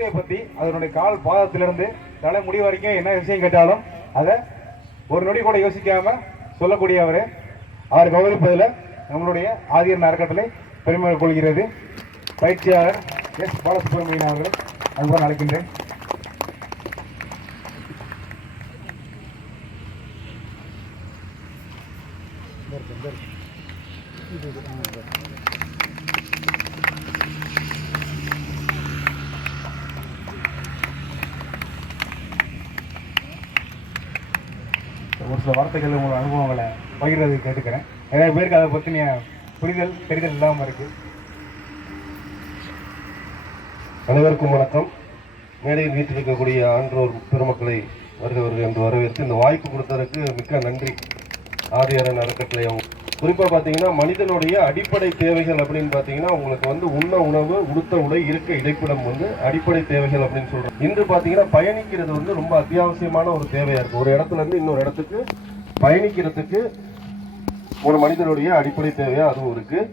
குதிரையை பத்தி அதனுடைய கால் பாதத்திலிருந்து தலை முடி வரைக்கும் என்ன விஷயம் கேட்டாலும் அதை ஒரு நொடி கூட யோசிக்காம சொல்லக்கூடிய அவர் கௌரவிப்பதில் நம்மளுடைய ஆதியர் அறக்கட்டளை பெருமை கொள்கிறது. பயிற்சியாளர் எஸ் பாலசுப்ரமணியன் அவர்கள் அன்புடன் அழைக்கின்றேன். ஒரு சில வார்த்தைகள் உங்களோட அனுபவங்களை பகிர்றது கேட்டுக்கிறேன். நிறைய பேருக்கு அதை பற்றின புரிதல் தெரிதல் இல்லாமல் இருக்கு. அனைவருக்கும் வணக்கம். மேடையில் வீட்டிருக்கக்கூடிய ஆன்றோர் பெருமக்களை வருகிறவர்கள் என்று வரவேற்று இந்த வாய்ப்பு கொடுத்ததற்கு மிக்க நன்றி. ஆதியாரன் அறக்கட்டளை அவங்க குறிப்பாக பார்த்தீங்கன்னா மனிதனுடைய அடிப்படை தேவைகள் அப்படின்னு பார்த்தீங்கன்னா உங்களுக்கு வந்து உண்ண உணவு உடுத்த உடை இருக்க இடைப்பிடம் வந்து அடிப்படை தேவைகள் அப்படின்னு சொல்றோம். இன்று பார்த்தீங்கன்னா பயணிக்கிறது வந்து ரொம்ப அத்தியாவசியமான ஒரு தேவையாக இருக்குது ஒரு இடத்துல இருந்து இன்னொரு இடத்துக்கு பயணிக்கிறதுக்கு ஒரு மனிதனுடைய அடிப்படை தேவையாக அதுவும் இருக்குது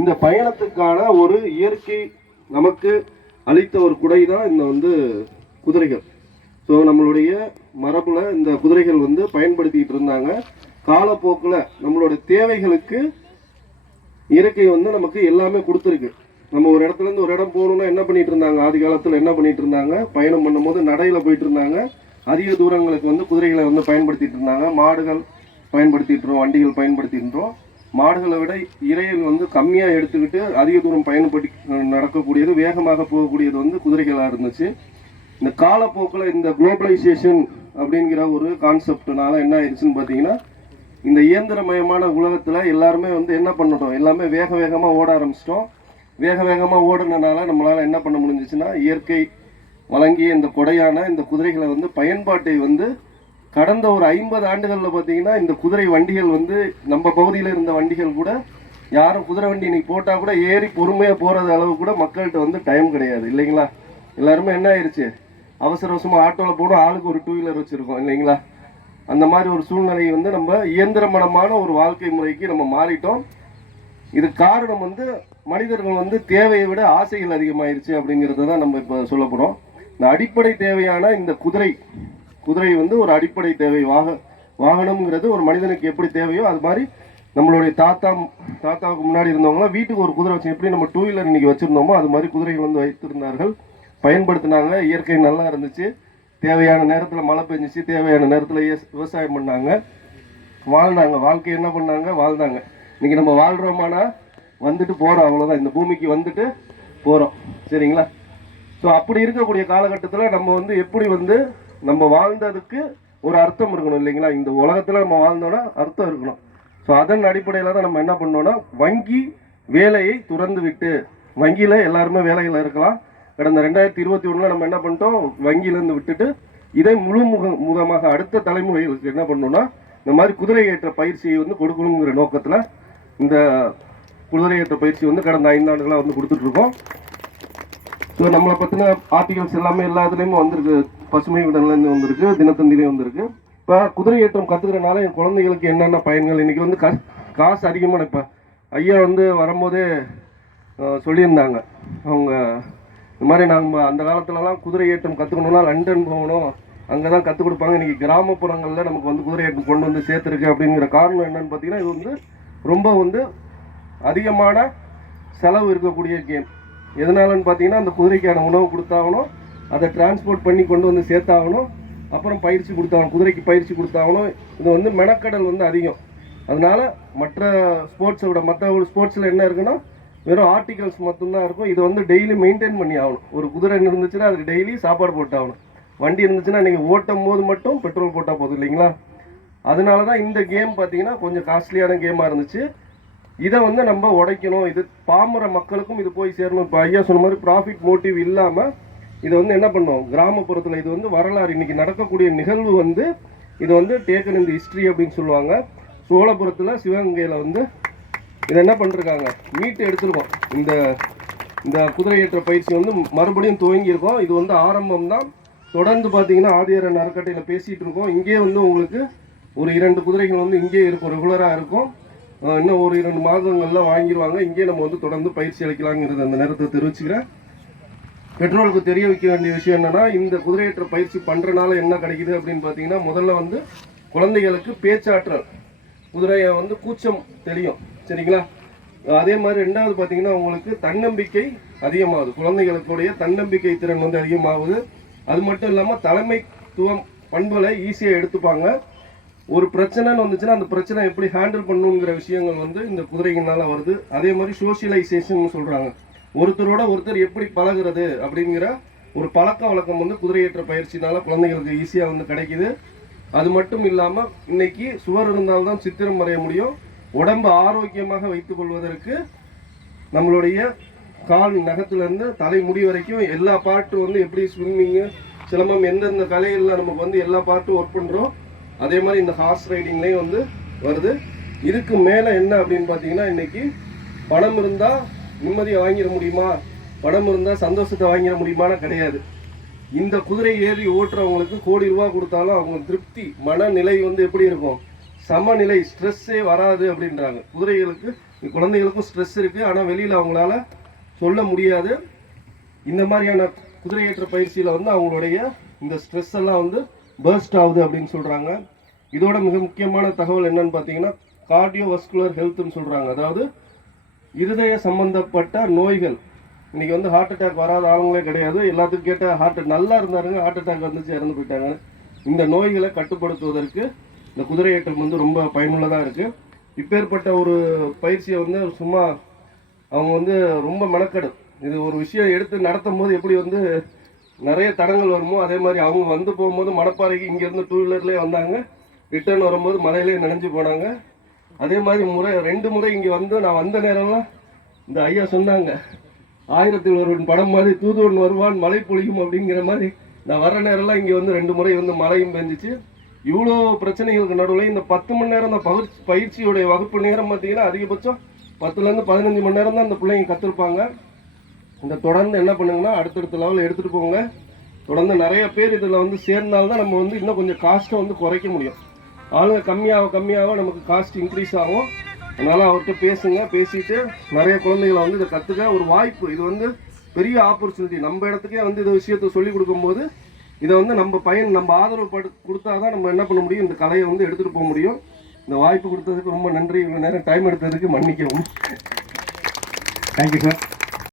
இந்த பயணத்துக்கான ஒரு இயற்கை நமக்கு அளித்த ஒரு குடை தான் இந்த வந்து குதிரைகள். ஸோ நம்மளுடைய மரபில் இந்த குதிரைகள் வந்து பயன்படுத்திக்கிட்டு இருந்தாங்க. காலப்போக்கில் நம்மளோட தேவைகளுக்கு இயற்கை வந்து நமக்கு எல்லாமே கொடுத்துருக்கு. நம்ம ஒரு இடத்துலேருந்து ஒரு இடம் போகணும்னா என்ன பண்ணிட்டு இருந்தாங்க? ஆதி காலத்தில் என்ன பண்ணிட்டு இருந்தாங்க? பயணம் பண்ணும்போது நடையில் போயிட்டு இருந்தாங்க. அதிக தூரங்களுக்கு வந்து குதிரைகளை வந்து பயன்படுத்திட்டு இருந்தாங்க. மாடுகள் பயன்படுத்திட்டுறோம் வண்டிகள் பயன்படுத்திட்டு மாடுகளை விட இறையில் வந்து கம்மியாக எடுத்துக்கிட்டு அதிக தூரம் பயன்படுத்தி நடக்கக்கூடியது வேகமாக போகக்கூடியது வந்து குதிரைகளாக இருந்துச்சு. இந்த காலப்போக்கில் இந்த குளோபலைசேஷன் அப்படிங்கிற ஒரு கான்செப்ட்னால என்ன ஆயிடுச்சுன்னு பார்த்தீங்கன்னா இந்த இயந்திரமயமான உலகத்தில் எல்லாருமே வந்து என்ன பண்ணிட்டோம் எல்லாமே வேக வேகமாக ஓட ஆரம்பிச்சிட்டோம். வேக வேகமாக ஓடுனனால நம்மளால் என்ன பண்ண முடிஞ்சிச்சுன்னா இயற்கை வழங்கிய இந்த கொடையான இந்த குதிரைகளை வந்து பயன்பாட்டை வந்து கடந்த ஒரு ஐம்பது ஆண்டுகளில் பார்த்தீங்கன்னா இந்த குதிரை வண்டிகள் வந்து நம்ம பகுதியில் இருந்த வண்டிகள் கூட யாரும் குதிரை வண்டி இன்னைக்கு போட்டால் கூட ஏறி பொறுமையாக போகிறது அளவு கூட மக்கள்கிட்ட வந்து டைம் கிடையாது. இல்லைங்களா? எல்லாருமே என்ன ஆயிடுச்சு அவசர அவசரமாக ஆட்டோவில் போகணும் ஆளுக்கு ஒரு டூ வீலர் வச்சுருக்கோம். இல்லைங்களா? அந்த மாதிரி ஒரு சூழ்நிலை வந்து நம்ம இயந்திரமனமான ஒரு வாழ்க்கை முறைக்கு நம்ம மாறிட்டோம். இது காரணம் வந்து மனிதர்கள் வந்து தேவையை விட ஆசைகள் அதிகமாயிருச்சு அப்படிங்கிறத தான் நம்ம இப்போ சொல்லப்படுறோம் இந்த அடிப்படை தேவையான இந்த குதிரை குதிரை வந்து ஒரு அடிப்படை தேவை. வாக வாகனம்ங்கிறது ஒரு மனிதனுக்கு எப்படி தேவையோ அது மாதிரி நம்மளுடைய தாத்தா தாத்தாவுக்கு முன்னாடி இருந்தவங்களாம் வீட்டுக்கு ஒரு குதிரை வச்சு எப்படி நம்ம டூ வீலர் இன்னைக்கு வச்சுருந்தோமோ அது மாதிரி குதிரைகள் வந்து வைத்திருந்தார்கள். பயன்படுத்தினாங்க. இயற்கை நல்லா இருந்துச்சு. தேவையான நேரத்தில் மழை பெஞ்சிச்சு தேவையான நேரத்தில் விவசாயம் பண்ணாங்க. வாழ்ந்தாங்க. வாழ்க்கை என்ன பண்ணாங்க? வாழ்ந்தாங்க. இன்னைக்கு நம்ம வாழ்கிறோமானா வந்துட்டு போகிறோம் அவ்வளோதான் இந்த பூமிக்கு வந்துட்டு போகிறோம் சரிங்களா? ஸோ அப்படி இருக்கக்கூடிய காலகட்டத்தில் நம்ம வந்து எப்படி வந்து நம்ம வாழ்ந்ததுக்கு ஒரு அர்த்தம் இருக்கணும் இல்லைங்களா? இந்த உலகத்தில் நம்ம வாழ்ந்தோன்னா அர்த்தம் இருக்கணும். ஸோ அதன் அடிப்படையில் தான் நம்ம என்ன பண்ணோன்னா வங்கி வேலையை துறந்து விட்டு வங்கியில் எல்லாருமே வேலையில் இருக்கலாம். கடந்த ரெண்டாயிரத்தி இருபத்தி ஒன்றில் நம்ம என்ன பண்ணிட்டோம்? வங்கியிலேருந்து விட்டுட்டு இதை முழு முக முகமாக அடுத்த தலைமுறைகளுக்கு என்ன பண்ணோம்னா இந்த மாதிரி குதிரை ஏற்ற பயிற்சியை வந்து கொடுக்கணுங்கிற நோக்கத்தில் இந்த குதிரை ஏற்ற பயிற்சி வந்து கடந்த ஐந்தாண்டுகளாக வந்து கொடுத்துட்ருக்கோம். ஸோ நம்மளை பற்றின ஆர்டிகல்ஸ் எல்லாமே எல்லா இதுலேயுமே வந்திருக்கு. பசுமை விடன்லேருந்து வந்திருக்கு தினத்தந்திலையும் வந்திருக்கு. இப்போ குதிரை ஏற்றம் கற்றுக்கிறனால என் குழந்தைகளுக்கு என்னென்ன பயன்கள்? இன்றைக்கி வந்து கா காசு அதிகமான இப்போ ஐயா வந்து வரும்போதே சொல்லியிருந்தாங்க. அவங்க இந்த மாதிரி நாங்கள் அந்த காலத்துலலாம் குதிரை ஏற்றம் கற்றுக்கணும்னா லண்டன் போகணும். அங்கே தான் கற்றுக் கொடுப்பாங்க. இன்றைக்கி கிராமப்புறங்களில் நமக்கு வந்து குதிரை ஏற்றம் கொண்டு வந்து சேர்த்துருக்கு அப்படிங்கிற காரணம் என்னன்னு பார்த்தீங்கன்னா இது வந்து ரொம்ப வந்து அதிகமான செலவு இருக்கக்கூடிய கேம். எதனாலன்னு பார்த்தீங்கன்னா அந்த குதிரைக்கான உணவு கொடுத்தாகணும் அதை டிரான்ஸ்போர்ட் பண்ணி கொண்டு வந்து சேர்த்தாகணும் அப்புறம் பயிற்சி கொடுத்தாகணும் குதிரைக்கு பயிற்சி கொடுத்தாகணும். இது வந்து மெனக்கடல் வந்து அதிகம். அதனால் மற்ற ஸ்போர்ட்ஸை விட மற்ற ஒரு ஸ்போர்ட்ஸில் என்ன இருக்குன்னா வெறும் ஆர்டிகல்ஸ் மட்டும்தான் இருக்கும். இதை வந்து டெய்லி மெயின்டைன் பண்ணி ஆகணும். ஒரு குதிரை இருந்துச்சுன்னா அதுக்கு டெய்லி சாப்பாடு போட்டாகணும் வண்டி இருந்துச்சுன்னா நீங்கள் ஓட்டும் போது மட்டும் பெட்ரோல் போட்டால் போதும் இல்லைங்களா? அதனால தான் இந்த கேம் பார்த்தீங்கன்னா கொஞ்சம் காஸ்ட்லியான கேமாக இருந்துச்சு. இதை வந்து நம்ம உடைக்கணும். இது பாமர மக்களுக்கும் இது போய் சேரணும். இப்போ ஐயா சொன்ன மாதிரி ப்ராஃபிட் மோட்டிவ் இல்லாமல் இதை வந்து என்ன பண்ணோம்? கிராமப்புறத்தில் இது வந்து வரலாறு. இன்றைக்கி நடக்கக்கூடிய நிகழ்வு வந்து இது வந்து டேக்கன் இந்த ஹிஸ்ட்ரி அப்படின்னு சொல்லுவாங்க. சோழபுரத்தில் சிவகங்கையில் வந்து இதை என்ன பண்ணிருக்காங்க? மீட்டு எடுத்திருக்கோம். இந்த இந்த குதிரை ஏற்ற பயிற்சி வந்து மறுபடியும் துவங்கியிருக்கோம். இது வந்து ஆரம்பம் தான் தொடர்ந்து பார்த்தீங்கன்னா ஆதியாரன் அறக்கட்டையில் பேசிகிட்டு இருக்கோம். இங்கே வந்து உங்களுக்கு ஒரு இரண்டு குதிரைகள் வந்து இங்கே இருக்கும் ரெகுலராக இருக்கும். இன்னும் ஒரு இரண்டு மாதங்கள்ல வாங்கிடுவாங்க இங்கே நம்ம வந்து தொடர்ந்து பயிற்சி அளிக்கலாங்கிறது அந்த நேரத்தை தெரிவிச்சுக்கிறேன். பெற்றோருக்கு தெரிய வைக்க வேண்டிய விஷயம் என்னன்னா இந்த குதிரையேற்ற பயிற்சி பண்ணுறனால என்ன கிடைக்குது அப்படின்னு பார்த்தீங்கன்னா முதல்ல வந்து குழந்தைகளுக்கு பேச்சாற்றல். குதிரையை வந்து கூச்சம் தெரியும் சரிங்களா? அதே மாதிரி ரெண்டாவது பார்த்தீங்கன்னா உங்களுக்கு தன்னம்பிக்கை அதிகமாகுது. குழந்தைகளுக்குடைய தன்னம்பிக்கை திறன் வந்து அதிகமாகுது. அது மட்டும் இல்லாமல் தலைமைத்துவம் பண்புகளை ஈஸியாக எடுத்துப்பாங்க. ஒரு பிரச்சனைன்னு வந்துச்சுன்னா அந்த பிரச்சனை எப்படி ஹேண்டில் பண்ணணுங்கிற விஷயங்கள் வந்து இந்த குதிரைகள்னால வருது. அதே மாதிரி சோசியலைசேஷன் சொல்கிறாங்க ஒருத்தரோட ஒருத்தர் எப்படி பழகுறது அப்படிங்கிற ஒரு பழக்க வழக்கம் வந்து குதிரையேற்ற பயிற்சினால குழந்தைகளுக்கு ஈஸியாக வந்து கிடைக்குது. அது மட்டும் இல்லாமல் இன்னைக்கு சுவர் இருந்தால்தான் சித்திரம் வரைய முடியும். உடம்பு ஆரோக்கியமாக வைத்துக் கொள்வதற்கு நம்மளுடைய கால் நகத்துலேருந்து தலைமுடி வரைக்கும் எல்லா பார்ட்டும் வந்து எப்படி ஸ்விம்மிங்கு சிலம்பம் எந்தெந்த கலைகளில் நமக்கு வந்து எல்லா பார்ட்டும் ஒர்க் பண்ணுறோம் அதே மாதிரி இந்த ஹார்ஸ் ரைடிங்லேயும் வந்து வருது. இதுக்கு மேலே என்ன அப்படின்னு பார்த்தீங்கன்னா இன்னைக்கு பணம் இருந்தால் நிம்மதியை வாங்கிட முடியுமா? பணம் இருந்தால் சந்தோஷத்தை வாங்கிட முடியுமான்னு கிடையாது. இந்த குதிரை ஏறி ஓட்டுறவங்களுக்கு கோடி ரூபா கொடுத்தாலும் அவங்க திருப்தி மனநிலை வந்து எப்படி இருக்கும்? சமநிலை ஸ்ட்ரெஸ்ஸே வராது அப்படின்றாங்க. குதிரைகளுக்கு குழந்தைகளுக்கும் ஸ்ட்ரெஸ் இருக்குது ஆனால் வெளியில் அவங்களால சொல்ல முடியாது. இந்த மாதிரியான குதிரையேற்ற பயிற்சியில் வந்து அவங்களுடைய இந்த ஸ்ட்ரெஸ் எல்லாம் வந்து பேர்ஸ்ட் ஆகுது அப்படின்னு சொல்கிறாங்க இதோட மிக முக்கியமான தகவல் என்னன்னு பார்த்தீங்கன்னா கார்டியோ வஸ்குலர் ஹெல்த்னு சொல்கிறாங்க அதாவது இருதய சம்பந்தப்பட்ட நோய்கள். இன்றைக்கி வந்து ஹார்ட் அட்டாக் வராத ஆளுங்களே கிடையாது. எல்லாத்துக்கும் கேட்டால் ஹார்ட் நல்லா இருந்தாருங்க. ஹார்ட் அட்டாக் வந்துச்சு இறந்து போயிட்டாங்க. இந்த நோய்களை கட்டுப்படுத்துவதற்கு இந்த குதிரையேற்றம் வந்து ரொம்ப பயனுள்ளதாக இருக்குது இப்பேற்பட்ட ஒரு பயிற்சியை வந்து சும்மா அவங்க வந்து ரொம்ப மெனக்கெடு இது ஒரு விஷயம் எடுத்து நடத்தும் போது எப்படி வந்து நிறைய தடங்கள் வருமோ அதே மாதிரி அவங்க வந்து போகும்போது மணப்பாறைக்கு இங்கேருந்து டூ வீலர்லேயே வந்தாங்க. ரிட்டர்ன் வரும்போது மலையிலே நனைஞ்சு போனாங்க. அதே மாதிரி முறை ரெண்டு முறை இங்கே வந்து நான் வந்த நேரம்லாம் இந்த ஐயா சொன்னாங்க ஆயிரத்தில் ஒருவன் படம் மாதிரி தூதுவன் வருவான் மழை பொழியும் அப்படிங்கிற மாதிரி. நான் வர நேரம்லாம் இங்கே வந்து ரெண்டு முறை வந்து மழையும் பெஞ்சிச்சு. இவ்வளோ பிரச்சனைகளுக்கு நடுவில் இந்த பத்து மணி நேரம் தான் பயிற்சி பயிற்சியுடைய வகுப்பு நேரம் பார்த்தீங்கன்னா அதிகபட்சம் பத்துலேருந்து பதினஞ்சு மணி நேரம் தான் இந்த பிள்ளைங்க கற்றுருப்பாங்க இந்த தொடர்ந்து என்ன பண்ணுங்கன்னா அடுத்தடுத்த லெவலில் எடுத்துகிட்டு போங்க. தொடர்ந்து நிறைய பேர் இதில் வந்து சேர்ந்தால்தான் நம்ம வந்து இன்னும் கொஞ்சம் காஸ்ட்டை வந்து குறைக்க முடியும். ஆளுங்க கம்மியாக கம்மியாக நமக்கு காஸ்ட் இன்க்ரீஸ் ஆகும். அதனால் அவர்கிட்ட பேசுங்க பேசிட்டு நிறைய குழந்தைகளை வந்து இதை கற்றுக்க ஒரு வாய்ப்பு. இது வந்து பெரிய ஆப்பர்ச்சுனிட்டி நம்ம இடத்துக்கே வந்து இந்த விஷயத்தை சொல்லிக் கொடுக்கும்போது இதை வந்து நம்ம பயன் நம்ம ஆதரவு படு கொடுத்தாதான் நம்ம என்ன பண்ண முடியும்? இந்த கலையை வந்து எடுத்துகிட்டு போக முடியும். இந்த வாய்ப்பு கொடுத்ததுக்கு ரொம்ப நன்றி. இவ்வளோ நேரம் டைம் எடுத்ததுக்கு மன்னிக்கவும். Thank you sir